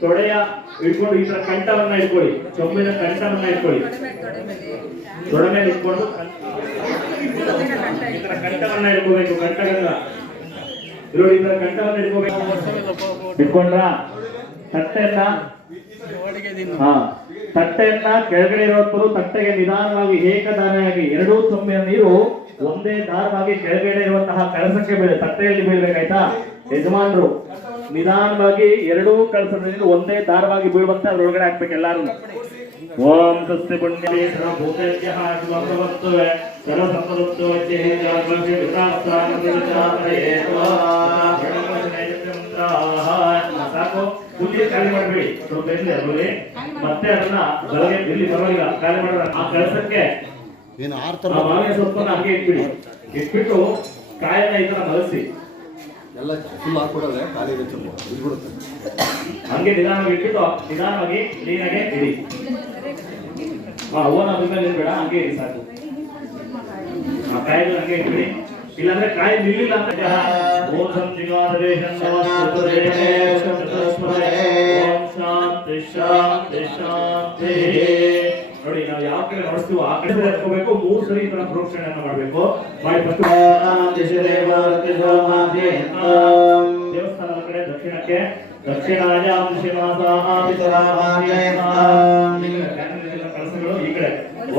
ತೊಡೆಯ ಇಟ್ಕೊಂಡು ಈ ತರ ಕಂಠವನ್ನ ಇಟ್ಕೊಳ್ಳಿ, ಚೊಂಬಿನ ಕಂಠವನ್ನ ಇಟ್ಕೊಳ್ಳಿ, ತೊಡೆ ಮೇಲೆ ಇಟ್ಕೊಂಡು ಈ ತರ ಕಂಠವನ್ನ ಇಟ್ಕೋಬೇಕು. ಕಂಠಗಂಗ ಇರೋದು ಈ ತರ ಕಂಠವನ್ನ ಇಟ್ಕೋಬೇಕು. ಇಟ್ಕೊಂಡ್ರ ತಟ್ಟೆಯನ್ನ ಕೆಳಗಡೆ ಇರೋರು ತಟ್ಟೆಗೆ ನಿಧಾನವಾಗಿ ಏಕದಾನವಾಗಿ ಎರಡೂ ಚೊಂಬಿನ ನೀರು ಒಂದೇ ದಾರವಾಗಿ ಕೆಳಗಡೆ ಇರುವಂತಹ ಕಳಸಕ್ಕೆ ತಟ್ಟೆಯಲ್ಲಿ ಬೀಳ್ಬೇಕಾಯ್ತಾ. ಯಜಮಾನರು ನಿಧಾನವಾಗಿ ಎರಡೂ ಕಳಸದ ನೀರು ಒಂದೇ ದಾರವಾಗಿ ಬೀಳುವಂತ ಅದ್ರೊಳಗಡೆ ಹಾಕ್ಬೇಕು ಎಲ್ಲಾರು. ಓಂ ತಸ್ಯ ಪುಣ್ಯವೇ ಸರ್ವಭೂತೇಭ್ಯಃ ಶುಭಭವತ್ತು ಸರ್ವಸಂಪತ್ತು ವಜ್ಜೇ ಜಾಗೃತಿ ಸಾಕು. ಪೂಜೆ ಖಾಲಿ ಮಾಡಬೇಡಿ, ಸ್ವಲ್ಪ ಮತ್ತೆ ಅದನ್ನ ಬೆಳಗ್ಗೆ ಇಲ್ಲಿ ಪರವಾಗಿಲ್ಲ ಖಾಲಿ ಮಾಡೋಣ. ಆ ಕಳಸಕ್ಕೆ ಮಾವಿನ ಸೊಪ್ಪನ್ನ ಹಂಗೆ ಇಟ್ಬಿಡಿ. ಇಟ್ಬಿಟ್ಟು ಕಾಯನ್ನ ಈ ತರ ಮಲಸಿ ಎಲ್ಲ ಫುಲ್ ಹಾಕೊಡೋದೆ ಖಾಲಿ ಹಂಗೆ ನಿಧಾನವಾಗಿ ಇಟ್ಬಿಟ್ಟು ನಿಧಾನವಾಗಿ ನೀರಾಗೆ ಇಡಿ. ಓನ ಅದ್ರ ಮೇಲೆ ಬೇಡ, ಹಂಗೆ ಇಡಿ ಸಾಕು. ಆ ಕಾಯಿಗಳು ಹಂಗೆ ಇಟ್ಬಿಡಿ. ಇಲ್ಲಾಂದ್ರೆ ಕಾಯಿ ನಿಲ್ಲಿಲ್ಲ ಅಂತ ಓಂ ಶಾಂತಿ ಶಾಂತಿ ಶಾಂತಿ. ನೋಡಿ, ನಾವು ಯಾವ ಕಡೆ ನಡೆಸ್ತೀವೋ ಆ ಕಡೆ ಹತ್ಕೋಬೇಕು. 3 ಸರಿ ಈ ತರ ಪ್ರೋಕ್ಷಣೆಯನ್ನು ಮಾಡಬೇಕು. ದೇವಸ್ಥಾನದ ಕಡೆ ದಕ್ಷಿಣಕ್ಕೆ ದಕ್ಷಿಣಾಯಾಂ ಕಳಸಗಳು ಈ ಕಡೆ.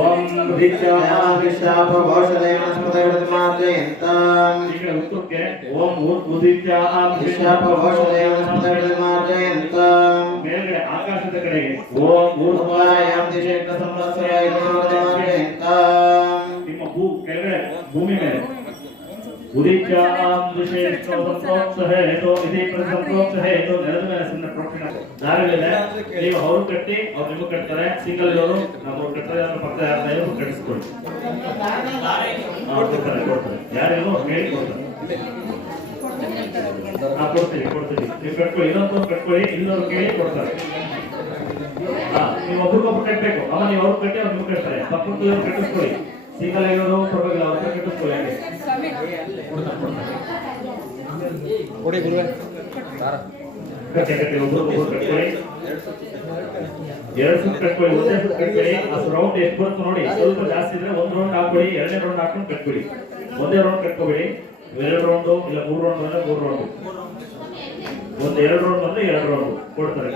ಓಂ ಉತ್ತರಕ್ಕೆ ಓಂ ಮೇಲ್ಗಡೆ ಆಕಾಶದ ಕಡೆಗೆ ಓಂ ನಿಮ್ಮ ಕೆಳಗಡೆ ಭೂಮಿ ಮೇಲೆ ನೆಲದ ಮೇಲೆ ಸುಮ್ಮನೆ ಪ್ರೋಕ್ಷಣೆ ದಾರಿಗಳಿದೆ. ನೀವು ಅವ್ರು ಕಟ್ಟಿ ಅವ್ರು ನಿಮಗೆ ಕಟ್ತಾರೆ. ಸಿಂಗಲ್ ಇರೋರು ನಮ್ಮವ್ರು ಕಟ್ತಾರೆ, ಅದ್ರ ಪಕ್ಕ ಯಾರು ಕಟ್ಟಿಸ್ಕೊಳ್ಳಿ. ಕೊಡ್ತಾರೆ ಯಾರೇನೋ ಹೇಳಿ ಕೊಡ್ತಾರೆ. ಕೊಡ್ತೀವಿ ನೀವು ಕಟ್ಕೊಳ್ಳಿ. ಇನ್ನೊಂದು ಕಟ್ಕೊಳ್ಳಿ, ಇನ್ನೊಂದು ಕೇಳಿ ಕೊಡ್ತಾರೆ. ನೀವು ಒಬ್ರಿಗೊಬ್ರು ಕಟ್ಟಬೇಕು. ಅವ ನೀವು ಅವ್ರು ಕಟ್ಟಿ ಅವ್ರು ನಿಮ್ಗೆ ಕಟ್ತಾರೆ. ಪಕ್ಕದ ಕಟ್ಟಿಸ್ಕೊಳ್ಳಿ. ಸಿಂಗಲ್ ಆಗಿರೋರು ಪರವಾಗಿಲ್ಲ, ಅವ್ರ ಕಟ್ಟಿಸ್ಕೊಳ್ಳಿ. ಹಾಗೆ ಒಬ್ರಿಗೊಬ್ರು ಕಟ್ಕೊಳ್ಳಿ. 2 ಸುತ್ತು ಕಟ್ಕೊಳ್ಳಿ, ಒಂದೇ ಸುತ್ತು ಕಟ್ಕೊಳ್ಳಿ. ಆ ರೌಂಡ್ ಎಷ್ಟು ಬರುತ್ತೆ ನೋಡಿ. ಸ್ವಲ್ಪ ಜಾಸ್ತಿ ಇದ್ರೆ 1 ರೌಂಡ್ ಹಾಕೊಳ್ಳಿ, 2ನೇ ರೌಂಡ್ ಹಾಕೊಂಡು ಕಟ್ಕೊಳ್ಳಿ. ಒಂದೇ ರೌಂಡ್ ಕಟ್ಕೋಬೇಡಿ. 2 ರೌಂಡು ಇಲ್ಲ 3 ರೌಂಡ್ ಬಂದ್ರೆ 3 ರೌಂಡ್, 2 ರೌಂಡ್ ಬಂದ್ರೆ 2 ರೌಂಡ್ ಕೊಡ್ತಾರೆ.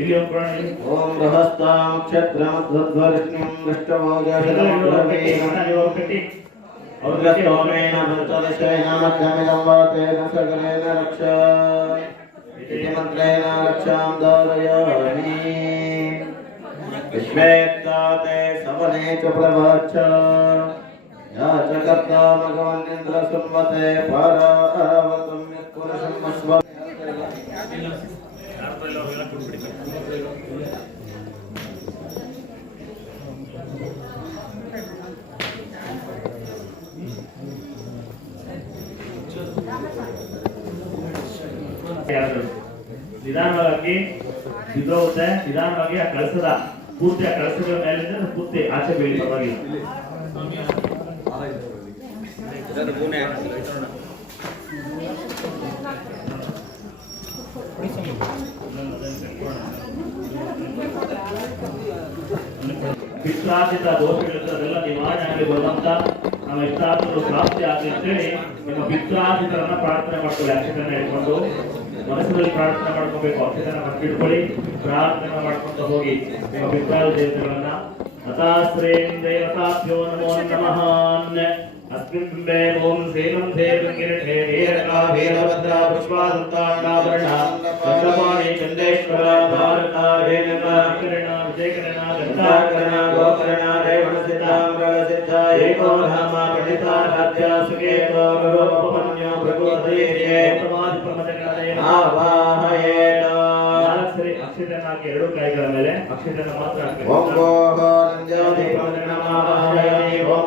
ಇಲ್ಲಿ ಒಂದು ಪ್ರಾಣಿ. ಓಂ ರಹಸ್ತಾಂ ಕ್ಷತ್ರಮಧ್ವರ್ಷ್ಣ್ಯಂ ಕಟ್ಟಿ ಅವ್ರಮೇನ ಮಂತ್ರದಶೇನ ಮಧ್ಯಮಿದಂ ವಾತೇನ ಸಕಲೇನ ರಕ್ಷಾ ಇತಿ ಮಂತ್ರೇಣ ರಕ್ಷಾಂ ಧಾರಯಾಮಿ. ವಿಶ್ವೇತ್ತಾತೆ ಸವನೇ ಚ ಪ್ರಭಾಚ ಯಾ ಚ ಕರ್ತಾ ಭಗವನ್ನಿಂದ್ರ ಸುನ್ವತೆ ಪಾರಾವತಂ ಯತ್ಪುರುಷಂ ಅಶ್ವ. ನಿಧಾನವಾಗಿ ಬಿದ್ದೋಗುತ್ತೆ. ನಿಧಾನವಾಗಿ ಆ ಕಳಸದ ಪೂರ್ತಿ ಆ ಕಳಸಗಳ ಮೇಲಿಂದ ಪೂರ್ತಿ ಆಚೆ ಬೀಳಿ ಪರವಾಗಿಲ್ಲ. ಪಿತ್ರಾರ್ಜಿತ ದೋಷಗಳಿದ್ದರೆಲ್ಲ ನಿವಾರಣೆ ಆಗಲಿ ಬರುವಂತ ನಮ್ಮ ಇಷ್ಟಾರ್ಥಗಳು ಪ್ರಾಪ್ತಿ ಆಗಲಿ ಅಂತೇಳಿ ನಿಮ್ಮ ಪಿತ್ರಾರ್ಜಿತರನ್ನ ಪ್ರಾರ್ಥನೆ ಮಾಡ್ಕೊಳ್ಳಿ. ಅಕ್ಷತೆಯನ್ನ ಇಟ್ಕೊಂಡು ಮನಸ್ಸಿನಲ್ಲಿ ಪ್ರಾರ್ಥನೆ ಮಾಡ್ಕೋಬೇಕು. ಅಕ್ಷತೆಯನ್ನ ಮಟ್ಟಿಟ್ಕೊಳ್ಳಿ, ಪ್ರಾರ್ಥನೆ ಮಾಡ್ಕೊಂಡು ಹೋಗಿ ನಿಮ್ಮ ಪಿತ್ರಾರ್ಜ ದೇವತೆಗಳನ್ನ. ಅತಾಶ್ರೇಂ ದೇವತಾಭ್ಯೋ ನಮೋ ನಮಃ. अस्मिन् बिम्बे ओम सेनं देवगिरिठे वीरका वीरभद्रा पुष्पादत्ताण्डाभरणा चन्द्रपाणि चन्देश्वरा भारता रेणुका करणा विजयकरणा गन्धाकरणा गोकरणा रेवणसिद्धाम्रसिद्धा एको धामा पंडिता राध्या सुकेतो गुरुपमन्यो भृगुधैर्ये प्रमादि प्रमदगणेन आवाहयेत. ನಾಲ್ಕು ಅಕ್ಷತೆಯನ್ನು ಹಾಕಿ ಎರಡು ಕಾಯಿಗಳ ಮೇಲೆ ಅಕ್ಷತೆಯನ್ನು ಮಾತ್ರ ಹಾಕಬೇಕು. ಓಂ ಗೋ ನಂಜಾದಿ ಪ್ರಮದಗಣಮಾವಾಹಯಾಮಿ. ಓಂ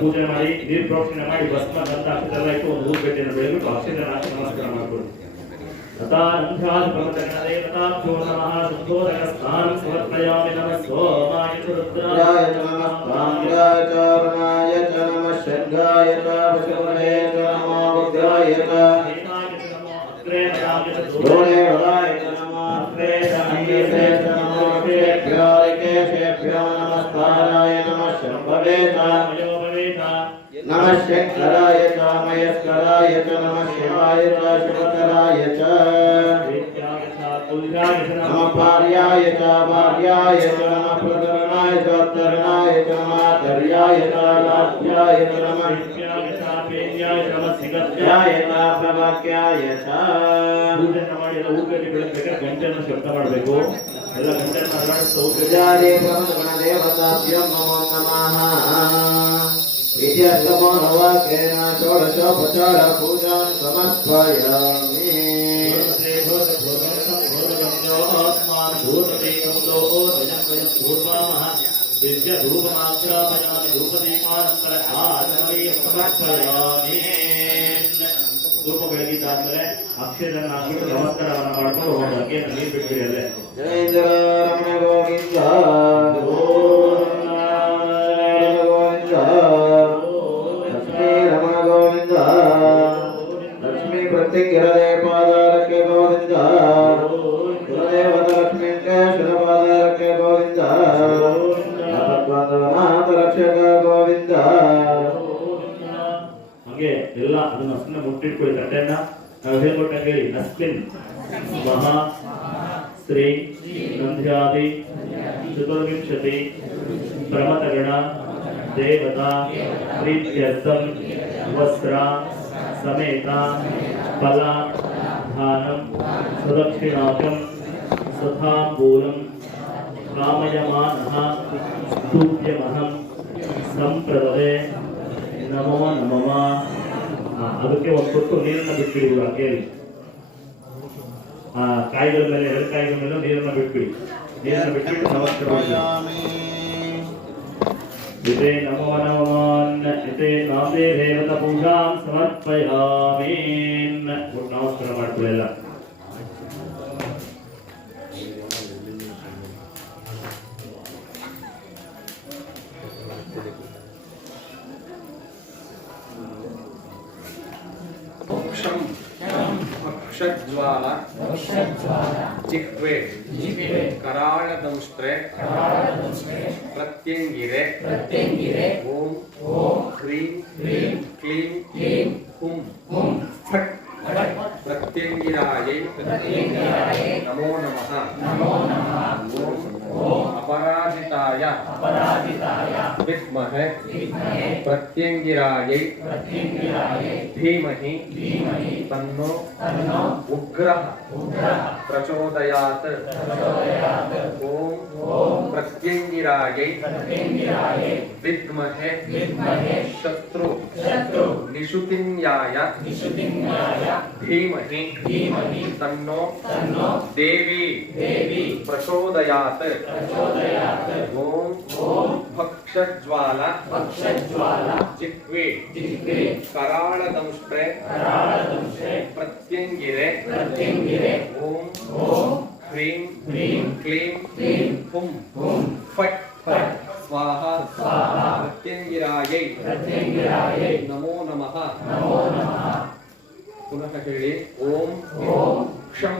ಪೂಜೆ ಮಾಡಿ ನೀರು ಪ್ರೋಕ್ಷಣೆ ಮಾಡಿ ಭಸ್ಮ ಗಂಧ ಅಕ್ಷತೆಲ್ಲ ಇಟ್ಟು ಒಂದು ಊರುಗಡ್ಡೆಯನ್ನು ಬೆಳೆದು ಅಕ್ಷತೆಯನ್ನು ಹಾಕಿ ನಮಸ್ಕಾರ ಮಾಡಿಕೊಡಿ. ತಥಾ ನಂಧ್ಯಾದಿ ಪ್ರಮದಗಣ ದೇವತಾಭ್ಯೋ ನಮಃ. उद्धोदक स्नानं समर्पयामि नमः सोमाय च रुद्राय च नमः काङ्गाय च वरुणाय च नमः शर्गाय च वशुमहे च नमो रुद्राय च द्रोणे वराय च नमो अग्रे च अङ्गेशे च नमो केभ्यो ऋकेशेभ्यो नमस्काराय नमः शम्भवे च नमः शङ्कराय च मयस्कराय च नमः शिवाय च शिवकराय च नमः भार्याय च भार्याय च नमः प्रतरणाय च तरणाय च नमः तर्याय च लाभ्याय च नमः सिगत्याय च प्रवाक्याय च पूजन ಮಾಡಿ ಎಲ್ಲ ಊಟಕ್ಕೆ ಬೆಳಗ್ಗೆ ಗಂಟೆಯನ್ನು ಶಬ್ದ ಮಾಡಬೇಕು ಎಲ್ಲ ಗಂಟೆಯನ್ನು ಅಲ್ಲಾಡಿಸ್ತಾ पूजारे ब्रह्मण देवताभ्यो नमो नमः विद्यात्मो नवाकेन षोडशोपचार पूजां समर्पयामि ಧೂಪ ಬೆಳಗಿದ್ದಾದ್ಮೇಲೆ ಅಕ್ಷರನ ಹಾಕಿಟ್ಟು ನಮಸ್ಕಾರವನ್ನು ಮಾಡ್ಕೊಂಡು ಹೋಗೋದಕ್ಕೆ ನೀರು ಬಿಟ್ಬಿಡಿ ಅಲ್ಲೇ. ಜಯ ಜಯ ರಮಣ ಗೋವಿಂದ ಗೋವಿಂದ ಲಕ್ಷ್ಮೀ ರಮಣ ಗೋವಿಂದ ಲಕ್ಷ್ಮೀ ಪ್ರತ್ಯಂಗಿರದೆ ಪಾದಾರಕ್ಕೆ ಗೋವಿಂದ ಕುಲದೇವತ ಲಕ್ಷ್ಮೀಂಕೇಶ್ವರ ಪಾದಾರಕ್ಕೆ ಗೋವಿಂದ ಭಗವಂತನಾಥ ರಕ್ಷಕ ಗೋವಿಂದ. ಹಾಗೆ ಎಲ್ಲ ಅದನ್ನ ಅಷ್ಟನ್ನ ಮುಟ್ಟಿಟ್ಕೊಳ್ಳಿ ತಟ್ಟೆಯನ್ನ. ನಾವು ಹೇಳ್ಕೊಟ್ಟಂಗೆ ಹೇಳಿ ಅಸ್ಮಿನ್ ಮಹಾ ಶ್ರೀ ಸಂಧ್ಯಾದಿ ಚತುರ್ವಿಂಶತಿ ಪ್ರಮಥಗಣ ದೇವತಾ ಪ್ರೀತ್ಯರ್ಥಂ ವಸ್ತ್ರ ಸಮೇತ ಫಲ ಧಾನಂ ಸುದಕ್ಷಿಣಾಕಂ ಸುಧಾಂಬೂಲಂ ಕಾಮಯಮಾನಃ ಸ್ತೂಪ್ಯಮಹಂ ಸಂಪ್ರದದೆ ನಮೋ ನಮಃ. ಅದಕ್ಕೆ ಒಂದು ಕೊಟ್ಟು ನೀರನ್ನ ಬಿಟ್ಬಿಡಿ. ಕೇಳಿ ಕಾಯಿಗಳ ಮೇಲೆ ಎರಡು ಕಾಯಿಗಳ ಮೇಲೆ ನೀರನ್ನ ಬಿಟ್ಬಿಡಿ. ನೀರನ್ನ ಬಿಟ್ಬಿಟ್ಟು ನಮಸ್ಕಾರ ಇದೇ ನಮೋ ನಮಃ ಇದೇ ನಾಮೇ ದೇವತಾ ಪೂಜಾಂ ಸಮರ್ಪಯಾಮಿ. ನಮಸ್ಕಾರ ಮಾಡ್ಕೊಳ್ಳಿ ಎಲ್ಲ. अक्षज्वाला जिह्वे कराळदंष्ट्रे प्रत्यंगिरे ओम ह्रीं क्लीं हुं फट् प्रत्यंगिरायै नमो नमः. ओम अपराजिताय विद्महे प्रत्यंगिरायै धीमहि तन्नो उग्रः प्रचोदयात्. ओम प्रत्यंगिरायै विद्महे शत्रु निषुतिन्याय धीमहि तन्नो देवी प्रचोदयात्. ओम भक्षज्वाला जिह्वे कराळदंष्ट्रे प्रत्यंगिरे ओम ह्रीं क्लीं हुं फट् स्वाहा प्रत्यंगिरायै नमो नमः. पुनः ಹೇಳಿ ओम क्षं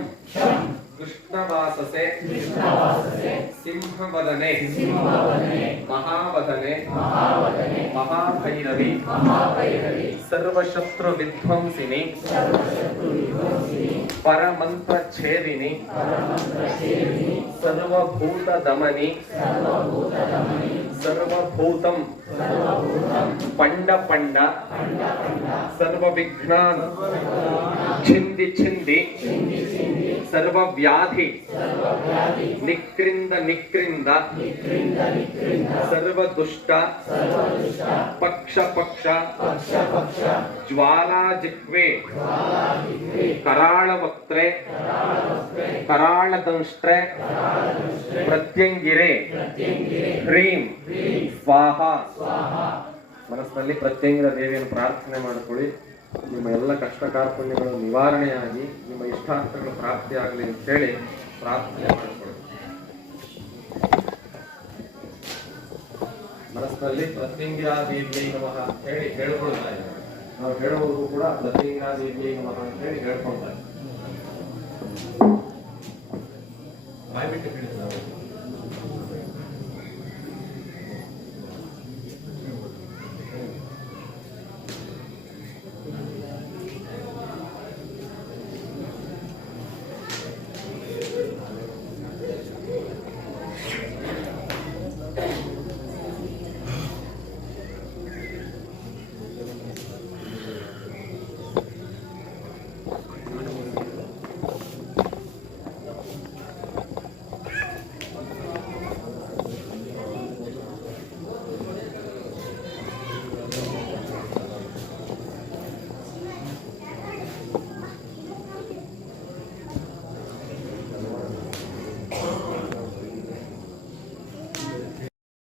कृष्णवाससे सिंहवदने महावदने महाभैरवी सर्वशत्रुविध्वंसिनी परमन्त्रच्छेदिनी सर्वभूतदमनी सर्वभूतं पंड पंड सर्वविघ्नान् छिंदि छिंदि सर्वव्याधि निकृंद निकृंद सर्वदुष्ट पक्ष पक्ष ज्वाला जिह्वे कराळवक्त्रे कराळदंष्ट्रे प्रत्यंगिरे ह्रीಂ ಸ್ವಾಹಾ. ಮನಸ್ಸಿನಲ್ಲಿ ಪ್ರತ್ಯಂಗಿರ ದೇವಿಯನ್ನು ಪ್ರಾರ್ಥನೆ ಮಾಡಿಕೊಳ್ಳಿ. ನಿಮ್ಮ ಎಲ್ಲ ಕಷ್ಟ ಕಾರ್ಪಣ್ಯಗಳು ನಿವಾರಣೆಯಾಗಿ ನಿಮ್ಮ ಇಷ್ಟಾರ್ಥಗಳು ಪ್ರಾಪ್ತಿಯಾಗಲಿ ಅಂತ ಹೇಳಿ ಪ್ರಾರ್ಥನೆ ಮಾಡಿಕೊಳ್ಳಿ. ಮನಸ್ಸಿನಲ್ಲಿ ಪ್ರತ್ಯಂಗಿರಾ ದೇವಿಯೈ ನಮಃ ಅಂತ ಹೇಳಿ ಹೇಳ್ಕೊಳ್ತಾ ಇದ್ದಾರೆ. ನಾವು ಹೇಳುವುದು ಕೂಡ ಪ್ರತ್ಯಂಗಿರಾ ದೇವಿಯೈ ನಮಃ ಅಂತ ಹೇಳಿ ಹೇಳ್ಕೊಳ್ತಾ ಇದ್ದಾರೆ. ಬಾಯ್ಬಿಟ್ಟು ಹೇಳಿದ್ರು ನಾವು